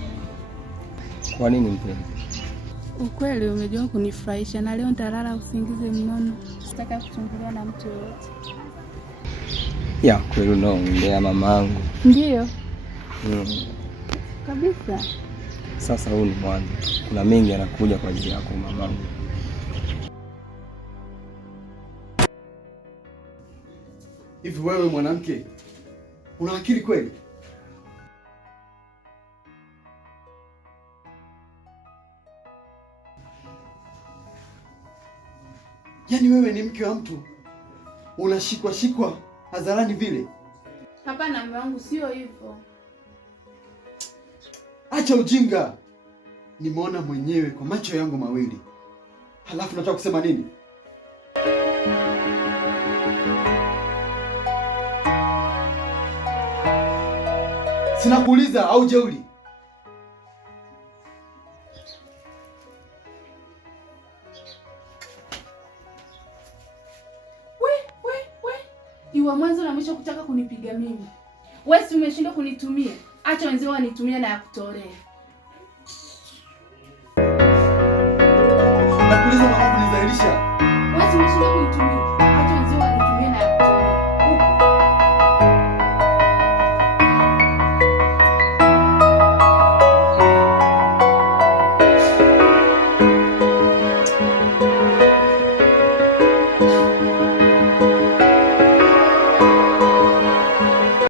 hapa. Kwa nini mpenzi? Ukweli umejua kunifurahisha na leo nitalala usingizi mnono. Sitaki kuchunguliwa na mtu yoyote. Ya kweli unaongea mamangu. Ndio. Kabisa. Sasa huu ni mwanzo. Kuna mengi yanakuja kwa ajili yako mamangu. Hivi wewe mwanamke, una akili kweli? Yaani wewe ni mke wa mtu unashikwa hadharani vile? Hapana mume wangu, sio hivyo. Acha ujinga. Nimeona mwenyewe kwa macho yangu mawili. Halafu nataka kusema nini? Sinakuuliza au jeuri? Iwa mwanzo na mwisho kutaka kunipiga mimi. Wewe si umeshindwa kunitumia. Acha wenzao wanitumia na ya kutorea.